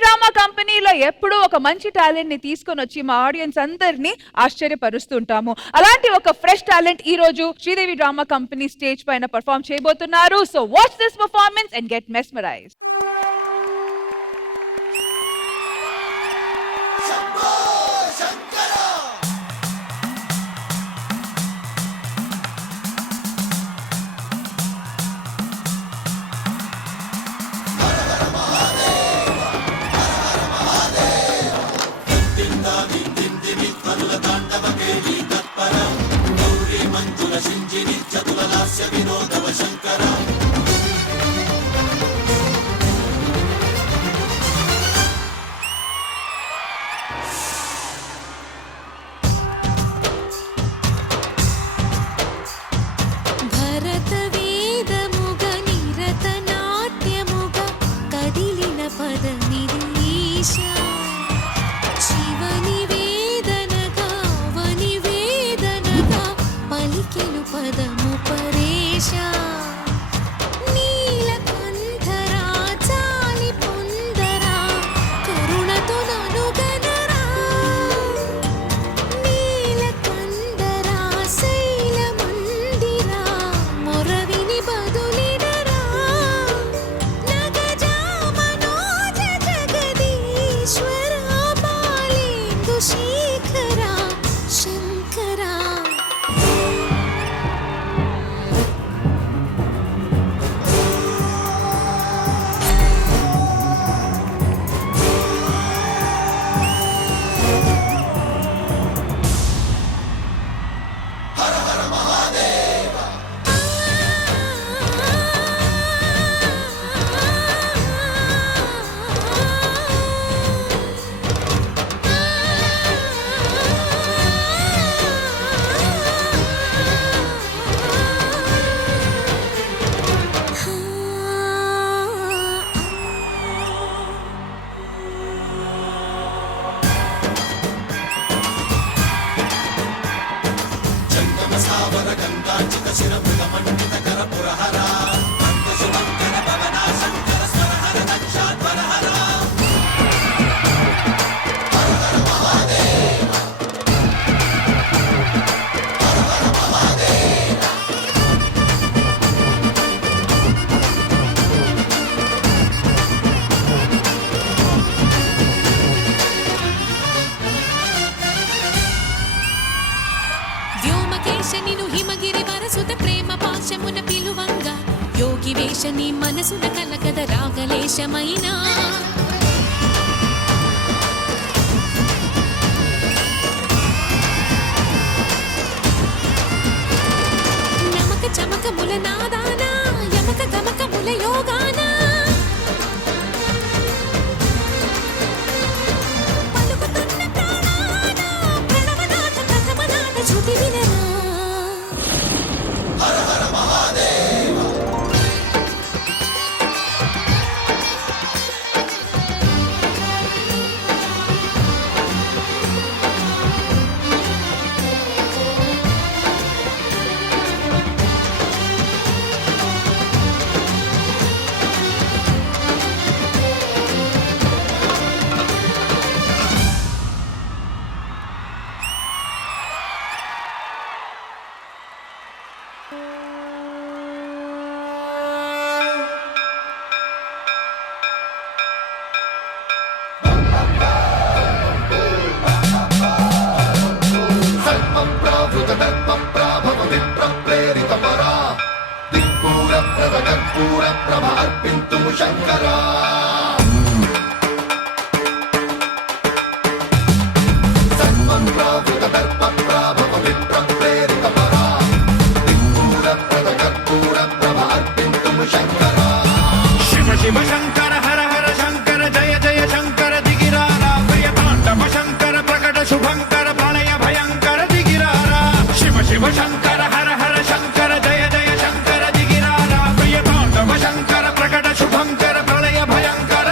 Drama కంపెనీలో ఎప్పుడూ ఒక మంచి టాలెంట్ ని తీసుకొని వచ్చి మా ఆడియన్స్ అందరినీ ఆశ్చర్యపరుస్తుంటాము. అలాంటి ఒక ఫ్రెష్ టాలెంట్ ఈ రోజు శ్రీదేవి డ్రామా కంపెనీ స్టేజ్ పైన పర్ఫామ్ చేయబోతున్నారు. So watch this performance and get mesmerised. యోగి వేషని మనసున కలకద రాగలేశమైనా నమక చమకముల నాదాన యమక గమకముల యోగాన పలుకుతున్న ప్రాణాన ప్రణవనాథ ప్రథమనాథ శృతి వినరా హర హర మహాదేవ. కర్పూర ప్రభ అర్పింతుము శంకరా. సర్వం ప్రావృత దర్ప ప్రాభవ విప్ర ప్రేరిత పరా దిక్పూర ప్రద కర్పూర ప్రభ అర్పింతుము శంకరా. శివ శివ శంకర హర హర శంకర జయ జయ శంకర దిగిరారా ప్రియ తాండవ శంకర ప్రకట శుభంకర ప్రళయ భయంకర దిగిరారా. శివ శివ శంకర హర హర శంకర జయ జయ శంకర దిగిరారా ప్రియ తాండవ శంకర ప్రకట శుభంకర ప్రళయ భయంకర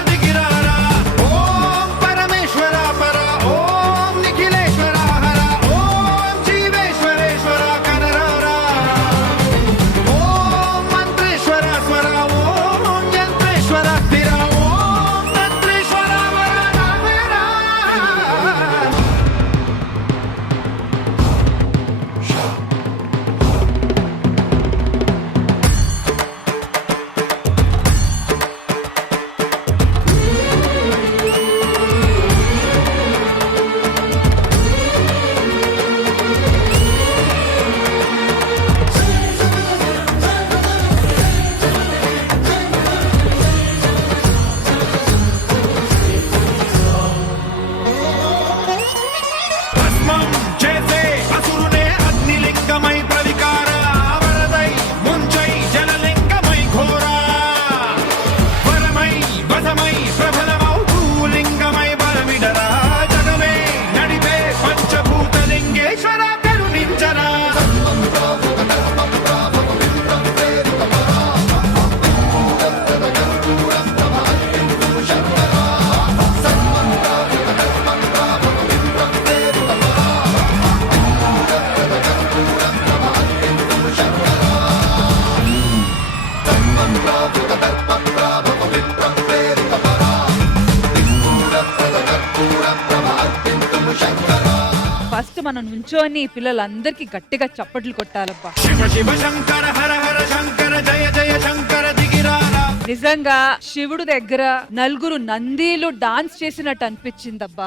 మనం నుంచోని పిల్లలందరికీ గట్టిగా చప్పట్లు కొట్టాలబ్బా. శివ శివ శంకర హర హర శంకర జయ జయ శంకర దిగిరారా. నిజంగా శివుడు దగ్గర నలుగురు నందీలు డాన్స్ చేసినట్టు అనిపించిందబ్బా.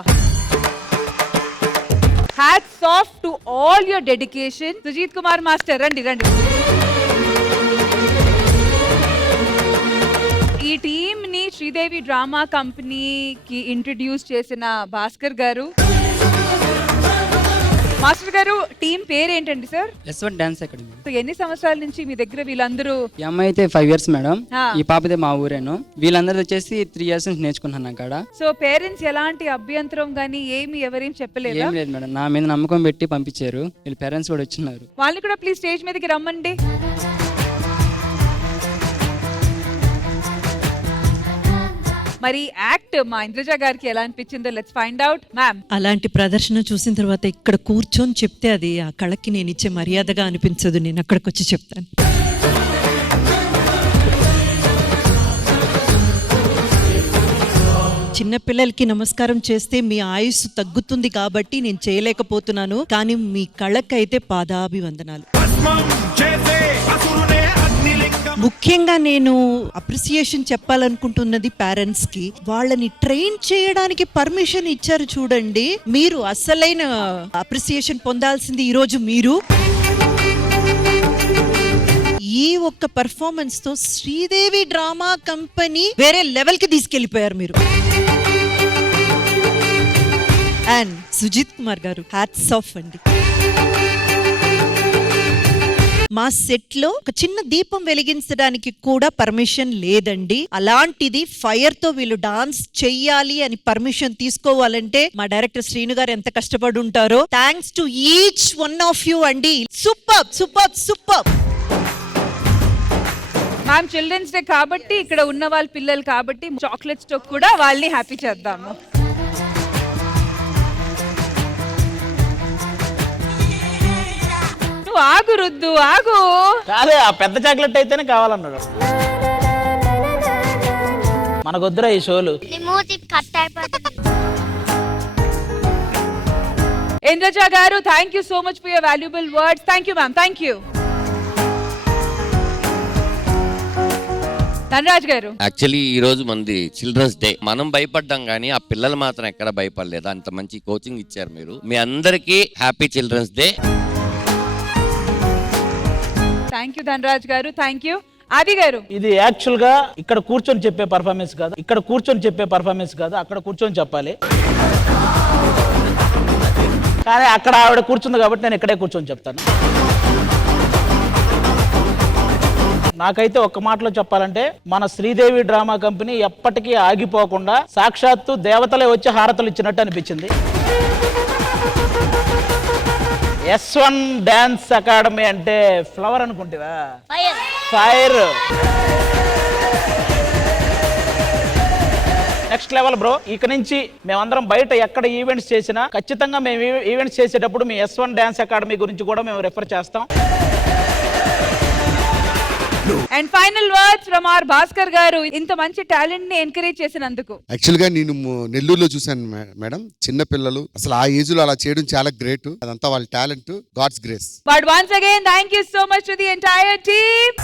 Hats off to all your dedication. Sujeet Kumar master రండి రండి. ఈ టీమ్ ని శ్రీదేవి డ్రామా కంపెనీకి ఇంట్రడ్యూస్ చేసిన భాస్కర్ గారు. మాస్టర్ గారు, టీం పేరు ఏంటండి sir? S1 dance academy. So ఎన్ని సంవత్సరాల నుంచి మీ దగ్గర వీళ్ళందరూ? ఈ అమ్మాయి అయితే 5 years మేడం. ఆ. ఈ పాపదే మా ఊరేను. వీళ్ళందరూ వచ్చేసి 3 years నుంచి నేర్చుకుంటున్నాను అక్కడ. సో పేరెంట్స్ ఎలాంటి అభ్యంతరం గానీ ఎవరేం చెప్పలేదా? ఏం లేదు మేడం, నా మీద నమ్మకం పెట్టి పంపించారు. వీళ్ళ పేరెంట్స్ కూడా వచ్చినారు. వాళ్ళని కూడా ప్లీజ్ స్టేజ్ మీదకి రమ్మండి. మరి యాక్ట్ మా ఇంద్రజ గారికి ఎలా అనిపించిందో లెట్స్ ఫైండ్ అవుట్. మ్యామ్, అలాంటి ప్రదర్శన చూసిన తర్వాత ఇక్కడ కూర్చొని చెప్తే అది ఆ కళకి నేను ఇచ్చే మర్యాదగా అనిపించదు. నేను అక్కడికి వచ్చి చెప్తాను. చిన్న పిల్లలకి నమస్కారం చేస్తే మీ ఆయుస్సు తగ్గుతుంది కాబట్టి నేను చేయలేకపోతున్నాను, కానీ మీ కళకైతే పాదాభివందనాలు. భస్మం చేసే అసురునే అగ్నిలింగం. ముఖ్యంగా నేను అప్రిసియేషన్ చెప్పాలనుకుంటున్నది పేరెంట్స్ కి. వాళ్ళని ట్రైన్ చేయడానికి పర్మిషన్ ఇచ్చారు చూడండి. మీరు అసలైన అప్రిసియేషన్ పొందాల్సింది ఈరోజు మీరు. ఈ ఒక్క పర్ఫార్మెన్స్ తో శ్రీదేవి డ్రామా కంపెనీ వేరే లెవెల్ కి తీసుకెళ్లిపోయారు మీరు. అండ్ సుజిత్ కుమార్ గారు, హ్యాట్స్ ఆఫ్ అండి. మా సెట్ లో ఒక చిన్న దీపం వెలిగించడానికి కూడా పర్మిషన్ లేదండి. అలాంటిది ఫైర్ తో వీళ్ళు డాన్స్ చెయ్యాలి అని పర్మిషన్ తీసుకోవాలంటే మా డైరెక్టర్ శ్రీను గారు ఎంత కష్టపడి ఉంటారో. Thanks to each one of you అండి. Super super super. Ma'am, children's day కాబట్టి ఇక్కడ ఉన్న వాళ్ళ పిల్లలు కాబట్టి చాక్లెట్స్ తో కూడా వాళ్ళని హ్యాపీ చేద్దాము. నువ్వు ఆగు రుద్దు, ఆగు. కాదే, ఆ పెద్ద చాక్లెట్ అయితేనే కావాలన్నాడు. మనకొద్దురా ఈ షోలు. ఇంద్రజ గారు, thank you so much for your valuable words. Thank you ma'am, thank you. Dhanaraj గారు, యాక్చువల్లీ ఈ రోజు మనది చిల్డ్రన్స్ డే. మనం భయపడ్డాం కానీ ఆ పిల్లలు మాత్రం ఎక్కడ భయపడలేదు. అంత మంచి కోచింగ్ ఇచ్చారు మీరు. మీ అందరికీ happy children's day. Thank you Dhanaraj garu, thank you. ఆది గారు, ఇది యాక్చువల్ గా ఇక్కడ కూర్చొని చెప్పే పర్ఫార్మెన్స్ కాదు. ఇక్కడ కూర్చొని చెప్పే పర్ఫార్మెన్స్ కాదు, అక్కడ కూర్చొని చెప్పాలి. కానీ అక్కడ ఆవిడ కూర్చుంది కాబట్టి నేను ఇక్కడే కూర్చొని చెప్తాను. నాకైతే ఒక్క మాటలో చెప్పాలంటే మన శ్రీదేవి డ్రామా కంపెనీ ఎప్పటికీ ఆగిపోకుండా సాక్షాత్తు దేవతలే వచ్చి హారతలు ఇచ్చినట్టు అనిపించింది. S1 డాన్స్ అకాడమీ అంటే ఫ్లవర్ అనుకుంటేవా? ఫైర్. Next level bro. ఇక నుంచి మేమందరం బయట ఎక్కడ ఈవెంట్స్ చేసినా ఖచ్చితంగా మేము ఈవెంట్స్ చేసేటప్పుడు మీ S1 డాన్స్ అకాడమీ గురించి కూడా మేము రెఫర్ చేస్తాం. And final words from R Bhaskar garu, ఇంత మంచి టాలెంట్ ని ఎంకరేజ్ చేసినందుకు. యాక్చువల్ గా నేను నెల్లూరులో చూసాను మేడం. చిన్న పిల్లలు అసలు ఆ ఏజ్ లో అలా చేయడం చాలా గ్రేట్. అదంతా వాళ్ళ talent, God's grace. But once again thank you so much to the entire team.